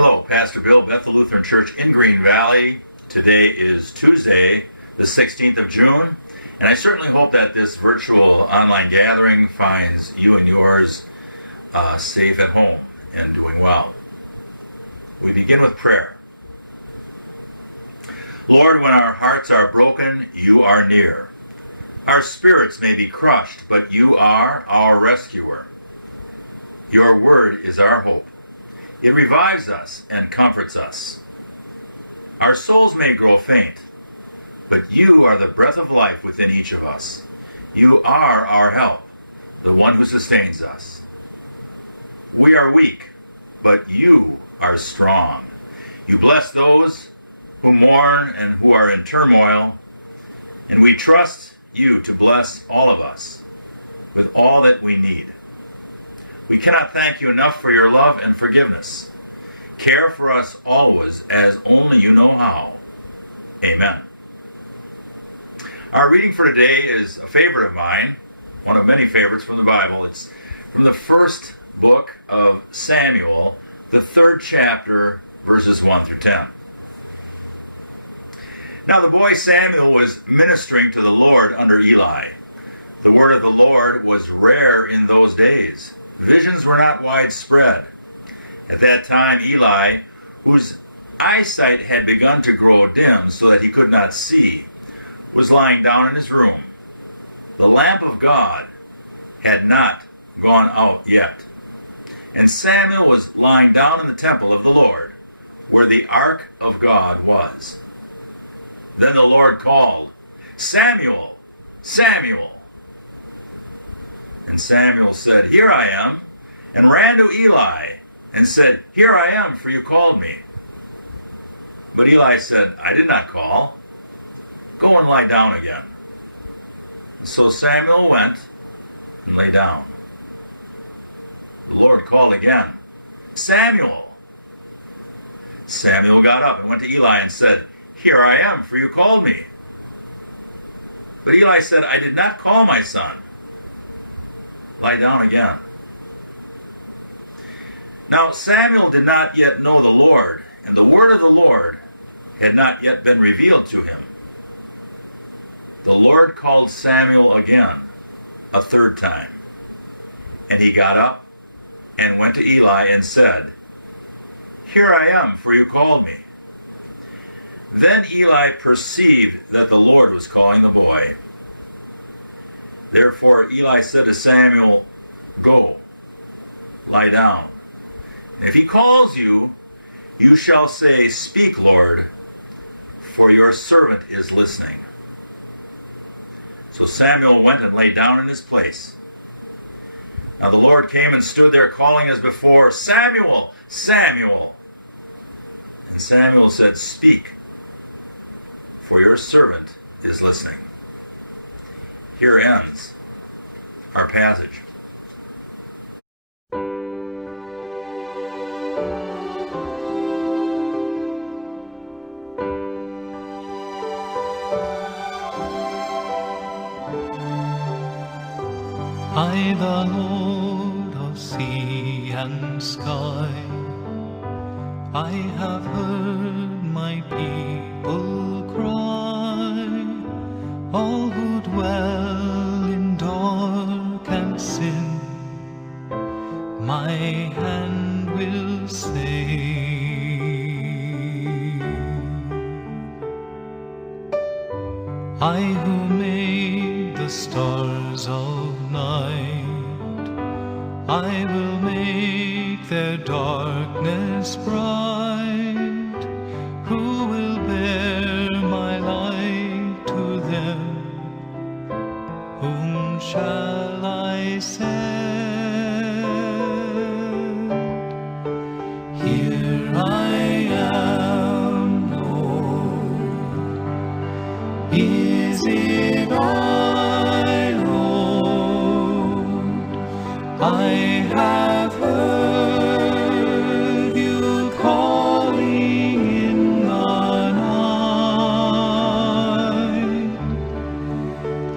Hello, Pastor Bill, Bethel Lutheran Church in Green Valley. Today is Tuesday, the 16th of June, and I certainly hope that this virtual online gathering finds you and yours safe at home and doing well. We begin with prayer. Lord, when our hearts are broken, you are near. Our spirits may be crushed, but you are our rescuer. Your word is our hope. It revives us and comforts us. Our souls may grow faint, but you are the breath of life within each of us. You are our help, the one who sustains us. We are weak, but you are strong. You bless those who mourn and who are in turmoil, and we trust you to bless all of us with all that we need. We cannot thank you enough for your love and forgiveness. Care for us always as only you know how. Amen. Our reading for today is a favorite of mine, one of many favorites from the Bible. It's from the first book of Samuel, the 3rd chapter, verses 1 through 10. Now the boy Samuel was ministering to the Lord under Eli. The word of the Lord was rare in those days. Visions were not widespread. At that time, Eli, whose eyesight had begun to grow dim so that he could not see, was lying down in his room. The lamp of God had not gone out yet. And Samuel was lying down in the temple of the Lord, where the ark of God was. Then the Lord called, "Samuel, Samuel." And Samuel said, "Here I am," and ran to Eli and said, "Here I am, for you called me." But Eli said, "I did not call. Go and lie down again." So Samuel went and lay down. The Lord called again, "Samuel." Samuel got up and went to Eli and said, "Here I am, for you called me." But Eli said, "I did not call, my son. Lie down again." Now Samuel did not yet know the Lord, and the word of the Lord had not yet been revealed to him. The Lord called Samuel again, a 3rd time. And he got up and went to Eli and said, "Here I am, for you called me." Then Eli perceived that the Lord was calling the boy. Therefore Eli said to Samuel, "Go, lie down. And if he calls you, you shall say, 'Speak, Lord, for your servant is listening.'" So Samuel went and lay down in his place. Now the Lord came and stood there calling as before, "Samuel, Samuel." And Samuel said, "Speak, for your servant is listening." Here ends our passage. I, the Lord of sea and sky, I have heard my people cry, all who dwell in dark and sin, my hand will save. I who made the stars of night, I will make their darkness bright. Who will bear my light to them? Whom shall I send? Here I am, Lord. Is it I, Lord? I have heard you calling in the night.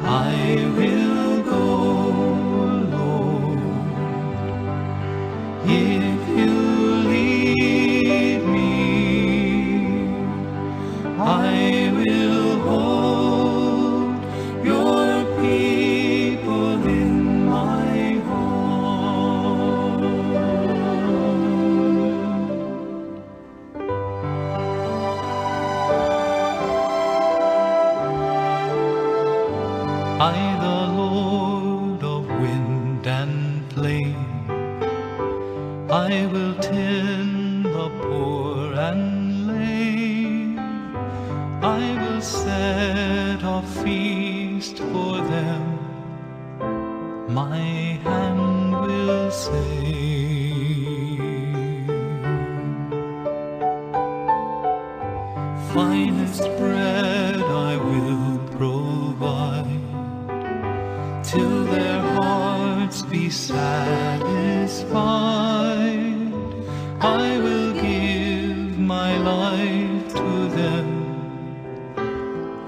I will go, Lord, if you lead plain. I will tend the poor and lame. I will set a feast for them. My hand will save. Finest bread I will provide, till their hearts be satisfied. I will give my life to them.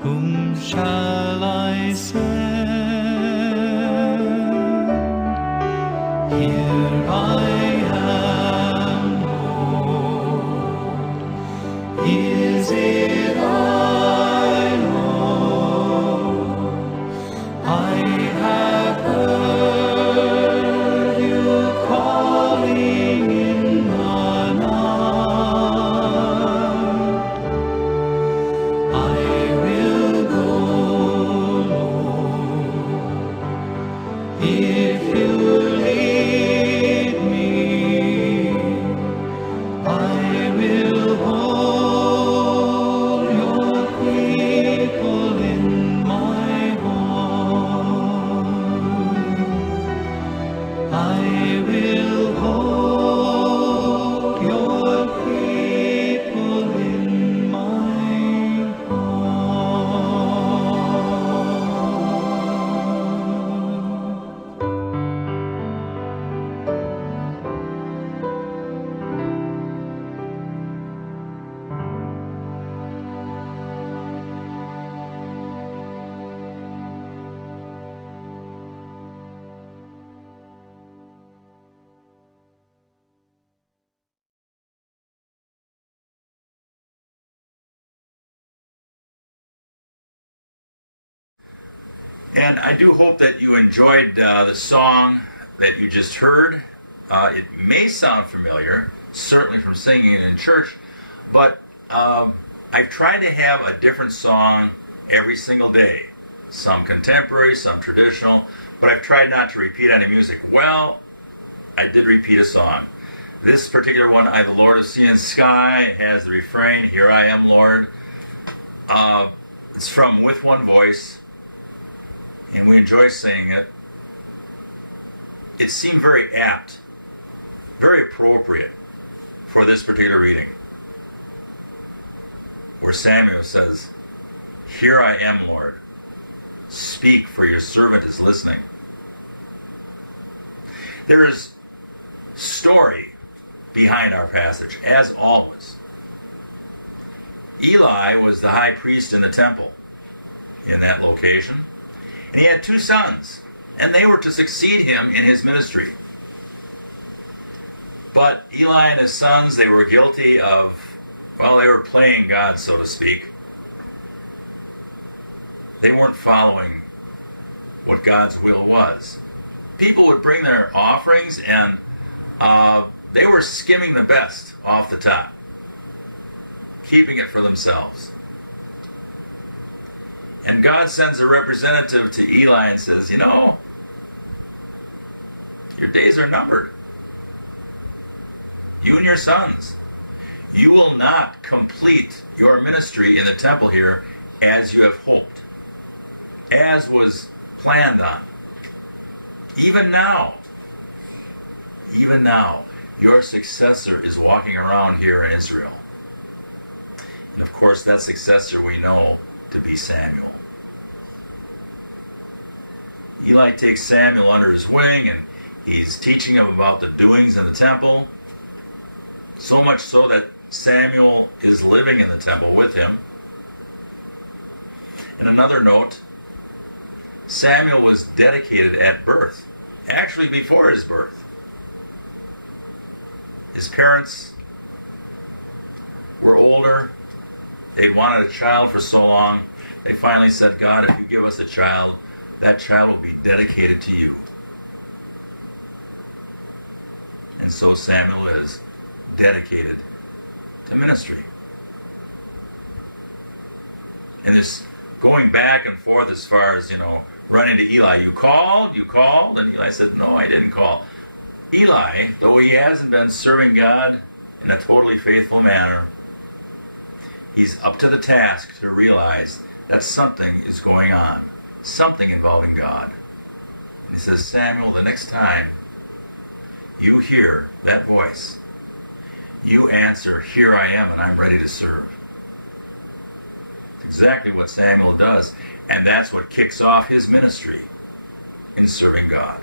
Whom shall I send? Here I am, Lord. Is it I, Lord? I have heard you calling in the night. I will go, Lord, if you lead me. I will hold your people in my heart. I will hold your people in my heart. And I do hope that you enjoyed the song that you just heard. It may sound familiar, certainly from singing it in church, but I've tried to have a different song every single day. Some contemporary, some traditional, but I've tried not to repeat any music. Well, I did repeat a song. This particular one, I, the Lord of Sea and Sky, has the refrain, Here I am, Lord. It's from With One Voice, and we enjoy singing it. It seemed very apt, very appropriate for this particular reading, where Samuel says, Here I am, Lord. Speak, for your servant is listening. There is story behind our passage, as always. Eli was the high priest in the temple in that location, and he had two sons, and they were to succeed him in his ministry. But Eli and his sons, they were guilty of, well, they were playing God, so to speak. They weren't following what God's will was. People would bring their offerings, and they were skimming the best off the top, keeping it for themselves. And God sends a representative to Eli and says, you know, your days are numbered. You and your sons, you will not complete your ministry in the temple here as you have hoped, as was planned on. Even now, your successor is walking around here in Israel. And of course, that successor we know to be Samuel. Eli takes Samuel under his wing, and he's teaching him about the doings in the temple. So much so that Samuel is living in the temple with him. And another note, Samuel was dedicated at birth, actually before his birth. His parents were older. They'd wanted a child for so long. They finally said, God, if you give us a child, that child will be dedicated to you. And so Samuel is dedicated to ministry. And this going back and forth as far as, running to Eli, you called? And Eli said, no, I didn't call. Eli, though he hasn't been serving God in a totally faithful manner, he's up to the task to realize that something is going on, something involving God. He says, Samuel, the next time you hear that voice, you answer, here I am and I'm ready to serve. It's exactly what Samuel does, and that's what kicks off his ministry in serving God.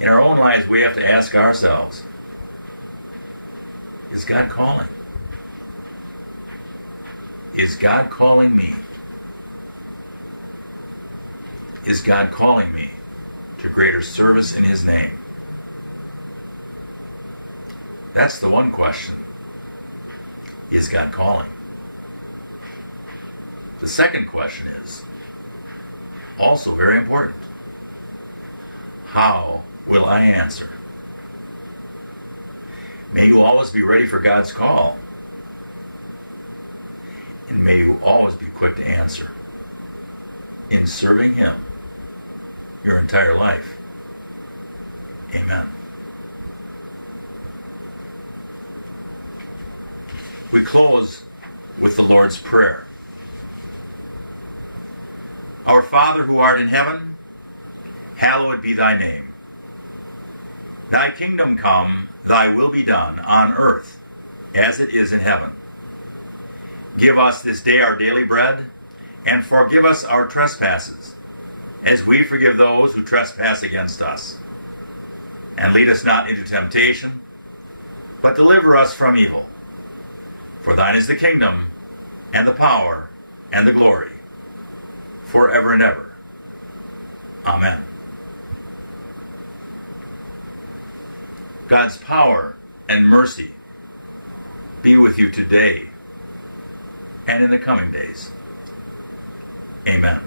In our own lives, we have to ask ourselves, is God calling? Is God calling me? Is God calling me to greater service in His name? That's the one question. Is God calling? The second question is also very important. How will I answer? May you always be ready for God's call. And may you always be quick to answer in serving Him your entire life. Amen. We close with the Lord's Prayer. Our Father who art in heaven, hallowed be thy name. Thy kingdom come, thy will be done on earth as it is in heaven. Give us this day our daily bread, and forgive us our trespasses, as we forgive those who trespass against us. And lead us not into temptation, but deliver us from evil. For thine is the kingdom, and the power, and the glory, forever and ever. Amen. God's power and mercy be with you today and in the coming days. Amen.